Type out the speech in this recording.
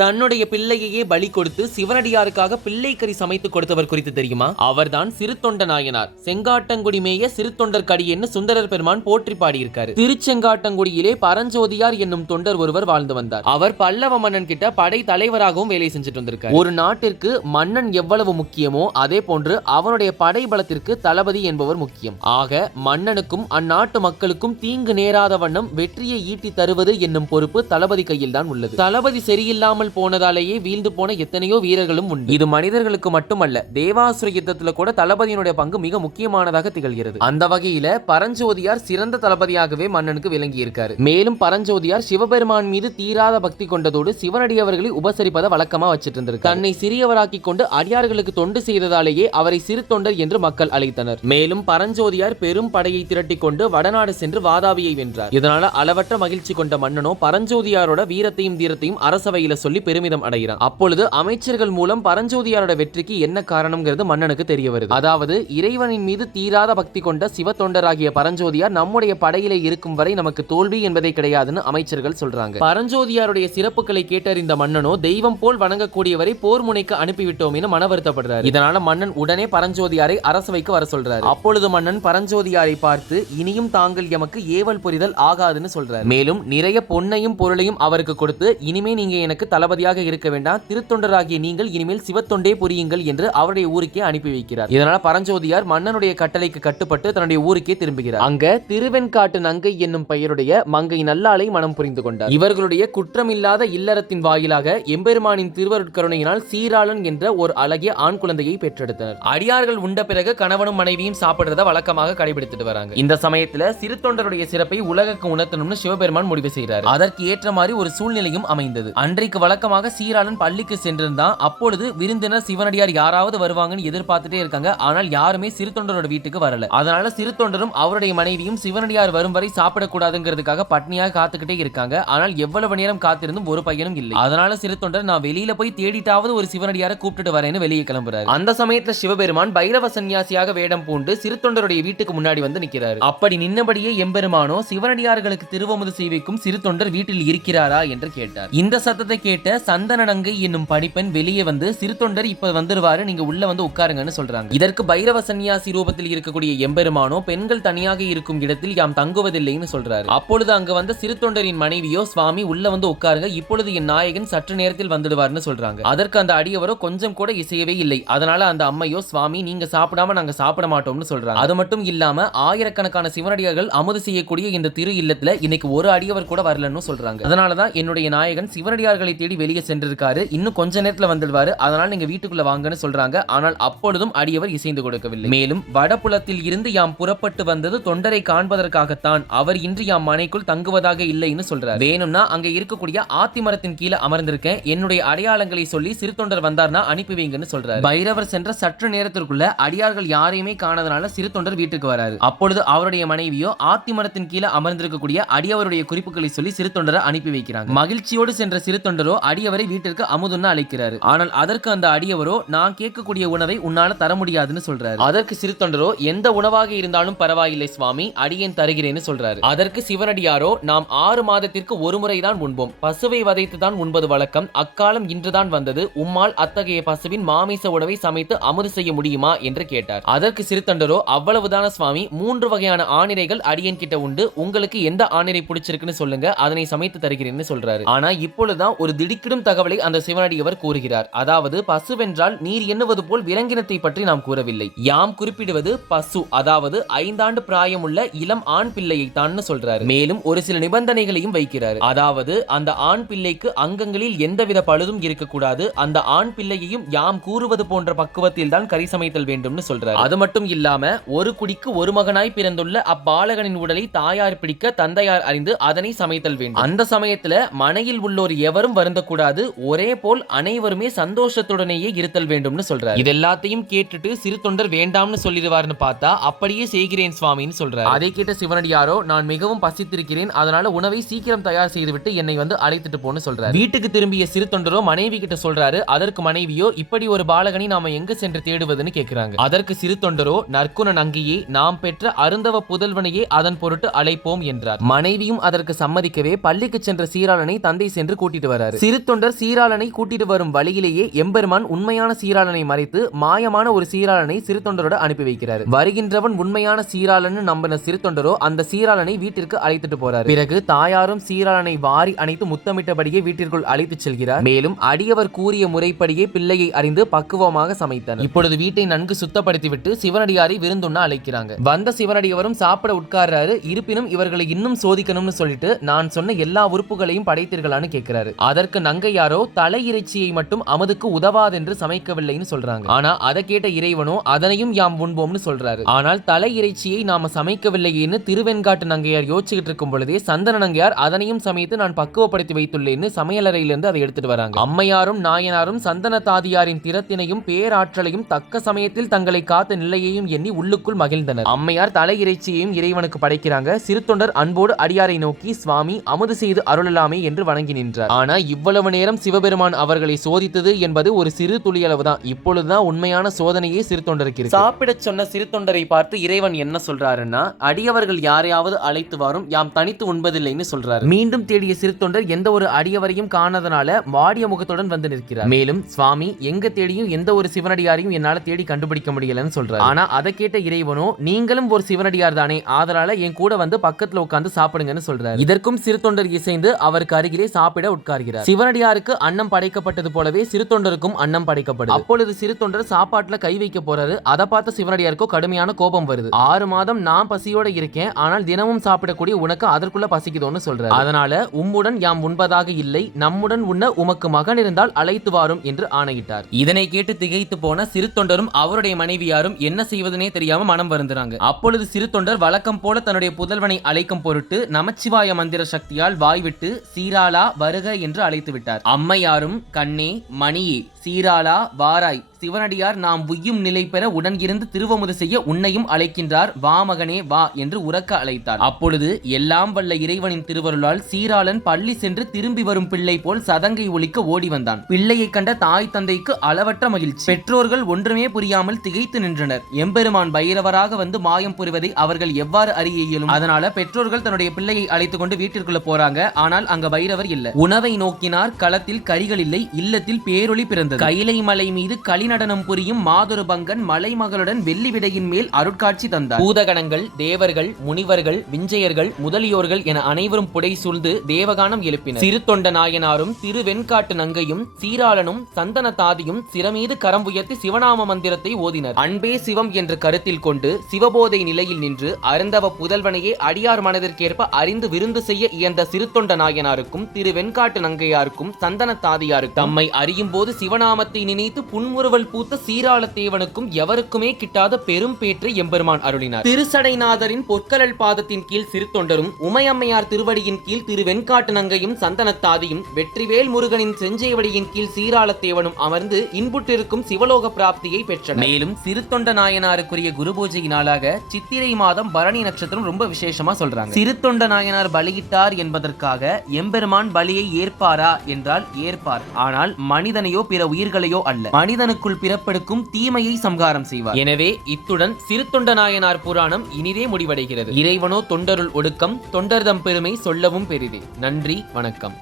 தன்னுடைய பிள்ளையையே பலி கொடுத்து சிவனடியாருக்காக பிள்ளைக்கறி சமைத்து கொடுத்தவர் குறித்து தெரியுமா? அவர்தான் சிறுத்தொண்ட நாயனார். செங்காட்டங்குடி மேய சிறுத்தொண்டர் கடியன்னு சுந்தரர் பெருமான் போற்றி பாடியிருக்காரு. திருச்செங்காட்டங்குடியிலே பரஞ்சோதியார் என்னும் தொண்டர் ஒருவர் வாழ்ந்து வந்தார். அவர் பல்லவ மன்னன் கிட்ட படை தலைவராகவும் வேலை செஞ்சுட்டு வந்திருக்கார். ஒரு நாட்டிற்கு மன்னன் எவ்வளவு முக்கியமோ அதே போன்று அவனுடைய படை பலத்திற்கு தளபதி என்பவர் முக்கியம். ஆக மன்னனுக்கும் அந்நாட்டு மக்களுக்கும் தீங்கு நேராத வண்ணம் வெற்றியை ஈட்டி தருவது என்னும் பொறுப்பு தளபதி கையில் தான் உள்ளது. தளபதி சரியில்லாமல் போனதாலேயே வீழ்ந்து போன எத்தனையோ வீரர்களும் உண்டு. இது மனிதர்களுக்கு மட்டுமல்ல, தேவாசுர யுத்தத்துல கூட தளபதியினுடைய பங்கு மிக முக்கியமானதாக திகழ்கிறது. அந்த வகையில பரஞ்சோதியார் சிறந்த தளபதியாகவே மன்னனுக்கு விளங்கி இருக்காரு. மேலும் பரஞ்சோதியார் சிவபெருமான் மீது தீராத பக்தி கொண்டதோடு சிவனடியவர்களை உபசரிப்பதை வழக்கமா வச்சிட்டு இருந்திருக்கார். தன்னை சிறியவராக்கி கொண்டு அடியார்களுக்கு தொண்டு செய்ததாலேயே அவரை சிறு தொண்டர் என்று மக்கள் அழைத்தனர். மேலும் பரஞ்சோதியார் பெரும் படையை திரட்டி கொண்டு வடநாடு சென்று வாதாபியை வென்றார். இதனால அளவற்ற மகிழ்ச்சி கொண்ட மன்னனோ பரஞ்சோதியாரோட வீரத்தையும் தீரத்தையும் அரசவையில சொல்லி பெருமிதம் அடைகிறான். அப்பொழுது அமைச்சர்கள் மூலம் பரஞ்சோதியாரோட வெற்றிக்கு என்ன காரணம்ங்கிறது மன்னனுக்கு தெரிய வருது. அதாவது இறைவனின் மீது தீராத பக்தி கொண்ட சிவ தொண்டராகிய பரஞ்சோதியார் நம்முடைய படையிலே இருக்கும் வரை நமக்கு தோல்வி என்பதே கிடையாதுன்னு அமைச்சர்கள் சொல்றாங்க. பரஞ்சோதியாருடைய சிறப்புகளை கேட்டறிந்த மன்னனோ தெய்வம் போல் வணங்கக்கூடியவரை போர் முனைக்கு அனுப்பிவிட்டோம் என மன வருத்தப்படுறாரு. இதனால மன்னன் உடனே பரஞ்சோதியாரை அரசவைக்கு வர சொல்றாரு. அப்பொழுது மன்னன் பரஞ்சோதியாரை பார்த்து இனியும் தாங்கள் எமக்கு ஏவல் புரிதல் ஆகாதுன்னு சொல்றாரு. மேலும் நிறைய பொன்னையும் பொருளையும் அவருக்கு கொடுத்து இனிமே நீங்க எனக்கு தளபதியாக இருக்க வேண்டாம், திருத்தொண்டராகிய நீங்கள் இனிமேல் சிவத்தொண்டே புரியுங்கள் என்று அவருடைய ஊருக்கே அனுப்பி வைக்கிறார். இதனால் பரஞ்சோதியார் மன்னனுடைய கட்டளைக்கு கட்டுப்பட்டு தன்னுடைய ஊருக்கே திரும்புகிறார். அங்க திருவெண்காட்டு நங்கை என்னும் பெயருடைய மங்கை நல்லாளை மனம் புரிந்து கொண்டார். இவர்களுடைய குற்றமில்லாத இல்லறத்தின் வாயிலாக எம்பெருமானின் திருவருட்கருணையினால் சீராளன் என்ற ஒரு அழகிய ஆண் குழந்தையை பெற்றெடுத்தனர். அடியார்கள் உண்ட பிறகு கணவனும் மனைவியும் சாப்பிடுறத வழக்கமாக கடைபிடித்துட்டு வராங்க. இந்த சமயத்துல சிறுத்தொண்டருடைய சிறப்பை உலகுக்கு உணர்த்தணும்னு சிவபெருமான் முடிவு செய்கிறார். அதற்கு ஏற்ற மாதிரி ஒரு சூழ்நிலையும் அமைந்தது. அன்றைக்கு வழக்கமாக சீராளன் பள்ளிக்கு சென்றிருந்தான். அப்பொழுது விருந்தினர் சிவனடியார் யாராவது வருவாங்கன்னு எதிர்பார்த்துட்டே இருக்காங்க. ஆனால் யாருமே சிறுத்தொண்டரோட வீட்டுக்கு வரல. அதனால சிறுத்தொண்டரும் அவருடைய மனைவியும் சிவனடியார் வரும் வரை சாப்பிடக்கூடாதுங்கிறதுக்காக பட்னியாக காத்துக்கிட்டே இருக்காங்க. ஆனால் எவ்வளவு நேரம் காத்திருந்தும் ஒரு பையனும் இல்லை. அதனால சிறுத்தொண்டர் நான் வெளியில போய் தேடிட்டாவது ஒரு சிவனடியாரை கூப்பிட்டு வரேன்னு வெளியே கிளம்புறாரு. அந்த சமயத்துல சிவபெருமான் பைரவ சன்னியாசியாக வேடம் பூண்டு சிறுத்தொண்டருடைய வீட்டுக்கு முன்னாடி வந்து நிற்கிறாரு. அப்படி நின்னபடியே எம்பெருமானோ சிவனடியார்களுக்கு திருவமுது செய்விக்கும் சிறுத்தொண்டர் வீட்டில் இருக்கிறாரா என்று கேட்டார். இந்த சத்தத்தை கேட்ட சந்தனநங்கை என்னும் பணிப்பெண் வெளியே வந்து சிறுத்தொண்டர் இப்ப வந்துருவாரு, நீங்க உள்ள வந்து உட்காருங்கன்னு சொல்றாங்க. இதற்கு பைரவ சன்னியாசி ரூபத்தில் இருக்கக்கூடிய எம்பெருமானோ பெண்கள் தனியாக இருக்கும் இடத்தில் யாம் தங்குவதில்லைன்னு சொல்றாரு. அப்பொழுது அங்க வந்த சிறுத்தொண்டரின் மனைவியோ சுவாமி உள்ள வந்து உட்காருங்க, இப்பொழுது என் நாயகன் சற்று நேரத்தில் வந்துடுவார்னு சொல்றாங்க. அதற்கு அந்த அடியவரோ கொஞ்சம் கூட இசையவே இல்லை. அதனால அந்த அம்மையோ சுவாமி நீங்க சாப்பிடாம நாங்க சாப்பிட மாட்டோம்னு சொல்றாங்க. அது மட்டும் இல்லாம ஆயிரக்கணக்கான சிவனடியார்கள் அமுது செய்யக்கூடிய இந்த திரு இல்லத்துல இன்னைக்கு ஒரு அடியவர் கூட வரலன்னு சொல்றாங்க. அதனாலதான் என்னுடைய நாயகன் சிவனடியார்களை தேடி வெளியே சென்றிருக்காரு, இன்னும் கொஞ்ச நேரத்துல வந்துடுவாரு, அதனால நீங்க வீட்டுக்குள்ள வாங்கன்னு சொல்றாங்க. ஆனால் அப்பொழுதும் அடியவர் இசைந்து கொடுக்கவில்லை. மேலும் வடபுலத்தில் இருந்து யாம் புறப்பட்டு வந்தது தொண்டரை காண்பதற்காகத்தான், அவர் இன்று யாம் மனைக்குள் தங்குவதாக இல்லைன்னு சொல்றாரு. வேணும்னா அங்க இருக்கக்கூடிய ஆத்திமரத்தின் கீழே அமர்ந்திருக்கேன், என்னுடைய அடையாளங்களை சொல்லி சிறுத்தொண்டர் வந்தார்னா அனுப்பி வைங்கன்னு சொல்றாரு. பைரவர் சென்ற சற்று நேரத்திற்குள்ள அடியார்கள் யாரையுமே காணதுனால சிறுத்தொண்டர் வீட்டுக்கு வராரு. அப்பொழுது அவருடைய மனைவியோ ஆத்திமரத்தின் கீழே அமர்ந்திருக்கக்கூடிய அடியவருடைய குறிப்புகளை சொல்லி சிறுத்தொண்டரை அனுப்பி வைக்கிறாங்க. மகிழ்ச்சியோடு சென்ற சிறுத்தொண்டரோ அடியவரை வீட்டிற்கு அமுதுன்னு அழைக்கிறாரு. ஆனால் அதற்கு அந்த அடியவரோ நான் கேட்கக்கூடிய உணவை உன்னால தர முடியாதுன்னு சொல்றாரு. அதற்கு சிறுத்தொண்டரோ எந்த உணவாக இருந்தாலும் பரவாயில்லை சுவாமி, அடியேன் தருகிறேன்னு சொல்றாரு. அதற்கு சிவனடியாரோ நாம் 6 மாதத்திற்கு ஒரு முறைதான் உண்போம், பசுவை வதைத்து தான் உண்பது வழக்கம், அக்காலம் இன்றுதான் வந்தது, உம்மால் அத்தகைய பசுவின் மாமிச உணவை சமைத்து அமுது செய்ய முடியுமா என்று கேட்டார். அதற்கு சிறுத்தொண்டரோ அவ்வளவுதான சுவாமி, 3 வகையான ஆணிரைகள் அடியேன் கிட்ட உண்டு, உங்களுக்கு எந்த ஆணிரை பிடிச்சிருக்குன்னு சொல்லுங்க, அதனை சமைத்து தருகிறேன்னு சொல்றாரு. ஆனா இப்பொழுதுதான் ஒரு திடுக்கிடும் தகவலை அந்த சிவனடியவர் கூறுகிறார். அதாவது பசுவென்றால் நீர் எண்ணுவது போல் விலங்கினத்தை பற்றி நாம் கூறவில்லை, யாம் குறிப்பிடுவது பசு, அதாவது 5 ஆண்டு பிராயமுள்ள இளம் ஆண் பிள்ளையை தான் சொல்றாரு. மேலும் ஒரு சில நிபந்தனைகளையும் வைக்கிறார். அதாவது அந்த ஆண் பிள்ளைக்கு அங்கங்களில் எந்தவித பழுதும் இருக்கக்கூடாது, அந்த ஆண் பிள்ளையையும் யாம் கூறுவது போன்ற பக்குவத்தில் தான் கறி சமைத்தல் வேண்டும்னு சொல்றாரு. அது மட்டும் இல்லாம ஒரு குடிக்கு ஒரு மகனாய் பிறந்துள்ள அப்பாலகனின் உடலை தாயார் பிடிக்க தந்தையார் அறிந்து அதனை சமைத்தல் வேண்டும். அந்த சமயத்துல மனையில் உள்ளோர் எவரும் வருந்தக்கூடாது, ஒரே போல் அனைவருமே சந்தோஷத்துடனேயே இருத்தல் வேண்டும்னு சொல்றாரு. இது எல்லாத்தையும் கேட்டுட்டு சிறுத்தொண்டர் வேண்டாம்னு சொல்லிடுவார்னு பார்த்தா அப்படியே செய்கிறேன் சுவாமின்னு சொல்றாரு. அதை கேட்ட சிவனடியாரோ நான் மிகவும் பசித்திருக்கிறேன், அதனால உணவை சீக்கிரம் தயார் செய்துவிட்டு என்னை வந்து அழைத்துட்டு போன்னு சொல்றாரு. வீட்டுக்கு திரும்பிய சிறுத்தொண்டரோ மனைவி கிட்ட சொல்றாரு. அதற்கு மனைவியோ இப்படி ஒரு பாலகனை நாம எங்க சென்று தேடுவதுன்னு கேட்கிறாங்க. அதற்கு சிறுத்தொண்டரோ நற்குணன் அங்கேயே நாம் பெற்ற அருந்தவ புதல்வனையே அதன் பொருட்டு அழைப்போம் என்றார். மனைவியும் அதற்கு சம்மதிக்கவே பள்ளிக்கு சென்ற சீராளனை தந்தை சென்று கூட்டிட்டு வராரு. சிறு தொண்டர் சீராளனை கூட்டிட்டு வரும் வழியிலேயே எம்பெருமான் உண்மையான சீராளனை மறைத்து மாயமான ஒரு சீராளனை சிறு தொண்டரோட அனுப்பி வைக்கிறார். வருகின்றவன் உண்மையான சீராளன் நம்பின சிறு தொண்டரோ அந்த சீராளனை வீட்டிற்கு அழைத்துட்டு போறார். பிறகு தாயாரும் சீராளனை வாரி அணைத்து முத்தமிட்டபடியே வீட்டிற்குள் அழைத்து செல்கிறார். மேலும் அடியவர் கூறிய முறைப்படியே பிள்ளையை அறிந்து பக்குவமாக சமைத்தனர். இப்பொழுது வீட்டை நன்கு சுத்தப்படுத்திவிட்டு சிவனடியாரை விருந்துண்ண அழைக்கிறாங்க. வந்த சிவனடியவரும் சாப்பிட உட்கார்றாரு. இருப்பினும் இவர்களை இன்னும் சோதிக்கணும்னு சொல்லிட்டு நான் சொன்ன எல்லா உறுப்புகளையும் படைத்தீர்களான்னு கேட்கிறாரு. அதற்கு நங்கையாரோ தலை இறைச்சியை மட்டும் அமுதுக்கு உதவாதென்று சமைக்கவில்லைன்னு சொல்றாங்க. ஆனா அதை கேட்ட இறைவனோ அதனையும் யாம் உண்போம்னு சொல்றாரு. ஆனால் தலை இறைச்சியை நாம சமைக்கவில்லையேன்னு திருவெண்காட்டு நங்கையார் யோசிச்சுட்டு இருக்கும் பொழுதே சந்தன நங்கையார் அதனையும் சமைத்து நான் பக்குவப்படுத்தி வைத்துள்ளேன்னு சமையலறையிலிருந்து அதை எடுத்துட்டு வராங்க. அம்மையாரும் நாயனாரும் சந்தன தாதியாரின் திறத்தினையும் பேராற்றலையும் தக்க சமயத்தில் தங்களை காத்த நிலையையும் எண்ணி உள்ளுக்குள் மகிழ்ந்தனர். அம்மையார் தலை இறைச்சியையும் இறைவனுக்கு படைக்கிறாங்க. சிறு தொண்டர் அன்போடு அடியாரை நோக்கி சுவாமி அமுது செய்து அருளலாமே என்று வணங்கி நின்றார். ஆனா இவ்வளவு நேரம் சிவபெருமான் அவர்களை சோதித்தது என்பது ஒரு சிறு துளியளவுதான். இப்பொழுதுதான் உண்மையான சோதனையே சிறு தொண்டருக்கு இருக்கு. சாப்பிட சொன்ன சிறு தொண்டரை பார்த்து இறைவன் என்ன சொல்றாருன்னா அடியவர்கள் யாரையாவது அழைத்து வரும் யாம் தனித்து உண்பதில்லைன்னு சொல்றாரு. மீண்டும் தேடிய சிறு தொண்டர் எந்த ஒரு அடியவரையும் காணாதனால வாடிய முகத்துடன் வந்து நிற்கிறார். மேலும் சுவாமி எங்க தேடியும் எந்த ஒரு சிவனடியாரையும் என்னால தேடி கண்டுபிடிக்க முடியலன்னு சொல்றாரு. ஆனா அதை கேட்ட இறைவனோ நீங்களும் ஒரு சிவனடியார் தானே, அதனால என் கூட வந்து பக்கத்துல உட்கார்ந்து சாப்பிடுங்கன்னு சொல்றாரு. இதற்கும் சிறு தொண்டர் இசைந்து அவருக்கு அருகிலே சாப்பிட உட்கார்கிறார். சிவனடியாருக்கு அன்னம் படைக்கப்பட்டது போலவே சிறு தொண்டருக்கும் அன்னம் படைக்கப்படுது. அப்பொழுது சிறு தொண்டர் சாப்பாட்டுல கை வைக்க போறாரு. அதை பார்த்த சிவனடியாருக்கோ கடுமையான கோபம் வருது. 6 மாதம் நான் பசியோட இருக்கேன், ஆனால் தினமும் சாப்பிடக்கூடிய உனக்கு அதற்குள்ள பசிக்குதோன்னு சொல்றாரு. அதனால உம்முடன் யாம் உண்பதாக இல்லை, நம்முடன் உண்ண உமக்கு மகன் இருந்தால் அழைத்து வாரும் என்று ஆணையிட்டார். இதனை கேட்டு திகைத்து போன சிறு தொண்டரும் அவருடைய மனைவியாரும் என்ன செய்வதனே தெரியாம மனம் வருந்துறாங்க. அப்பொழுது சிறு தொண்டர் வழக்கம் போல தன்னுடைய புதல்வனை அழைக்கும் பொருட்டு நமச்சிவாய மந்திர சக்தியால் வாய்விட்டு சீராளா வருக என்று அழைத்து விட்டார். அம்மையாரும் கண்ணே மணியே சீராளா வாராய், சிவனடியார் நாம் உய்யும் நிலை பெற உடன் இருந்து திருவமுது செய்ய உன்னையும் அழைக்கின்றார், வா மகனே வா என்று உரக்க அழைத்தார். அப்பொழுது எல்லாம் வல்ல இறைவனின் திருவருளால் சீராளன் பள்ளி சென்று திரும்பி வரும் பிள்ளை போல் சதங்கை ஒலிக்க ஓடி வந்தான். பிள்ளையை கண்ட தாய் தந்தைக்கு அளவற்ற மகிழ்ச்சி. பெற்றோர்கள் ஒன்றுமே புரியாமல் திகைத்து நின்றனர். எம்பெருமான் பைரவராக வந்து மாயம் புரிவதை அவர்கள் எவ்வாறு அறிய இயலும்? அதனால பெற்றோர்கள் தன்னுடைய பிள்ளையை அழைத்துக் கொண்டு வீட்டிற்குள்ள போறாங்க. ஆனால் அங்க பைரவர் இல்ல. உணவை நோக்கினார். களத்தில் கரிகள் இல்லை. இல்லத்தில் பேரொளி பிறந்தது. கைலை மலை மீது களிநடனம் புரியும் மாதொரு பங்கன் மலைமகளுடன் வெள்ளி விடையின் மேல் அருட்காட்சி தந்தார். பூதகணங்கள், தேவர்கள், முனிவர்கள், விஞ்சையர்கள் முதலியோர்கள் என அனைவரும் புடை சூழ்ந்து தேவகானம் எழுப்பினர். சிறு தொண்ட நாயனாரும் திருவெண்காட்டு நங்கையும் சீராளனும் சந்தன தாதியும் சிறமீது கரம் உயர்த்தி சிவநாம மந்திரத்தை ஓதினர். அன்பே சிவம் என்று கருத்தில் கொண்டு சிவபோதை நிலையில் நின்று அருந்தவ புதல்வனையே அடியார் மனதிற்கேற்ப அறிந்து விருந்து செய்ய இயந்த சிறு தொண்ட நாயனாருக்கும் திருவெண்காட்டு நங்கையாருக்கும் சந்தன தாதியாருக்கும் தம்மை அறியும் போது சிவநாமத்தை நினைத்து புன்முறுவல் பூத்த சீராள தேவனுக்கும் எவருக்குமே கிட்டாத பெரும் பேற்றை எம்பெருமான் அருளினார். திருசடைநாதரின் பொற்கலல் பாதத்தின் கீழ் சிறு தொண்டரும் உமையம்மையார் திருவடியின் கீழ் திரு வெண்காட்டு நங்கையும் சந்தனத்தாதியும் வெற்றிவேல் முருகனின் செஞ்சைவடியின் கீழ் சீராள தேவனும் அமர்ந்து இன்புற்றிருக்கும் சிவலோக பிராப்தியை பெற்றனர். மேலும் சிறு தொண்ட நாயனாருக்குரிய குரு பூஜை நாளாக சித்திரை மாதம் பரணி நட்சத்திரம் ரொம்ப விசேஷமா சொல்றாங்க. சிறு தொண்ட நாயனார் பலியிட்டார் என்பதற்காக எம்பெருமான் பலியை ஏற்பாரா என்றால் ஏற்பார். ஆனால் மனிதனையோ பிற உயிர்களையோ அல்ல, மனிதனுக்குள் பிறப்பெடுக்கும் தீமையை சம்ஹாரம் செய்வார். எனவே இத்துடன் சிறு தொண்ட நாயனார் புராணம் இனிதே முடிவடைகிறது. இறைவனோ தொண்டருள் ஒடுக்கம், தொண்டர்தம் பெருமை சொல்லவும் பெரிதே. நன்றி, வணக்கம்.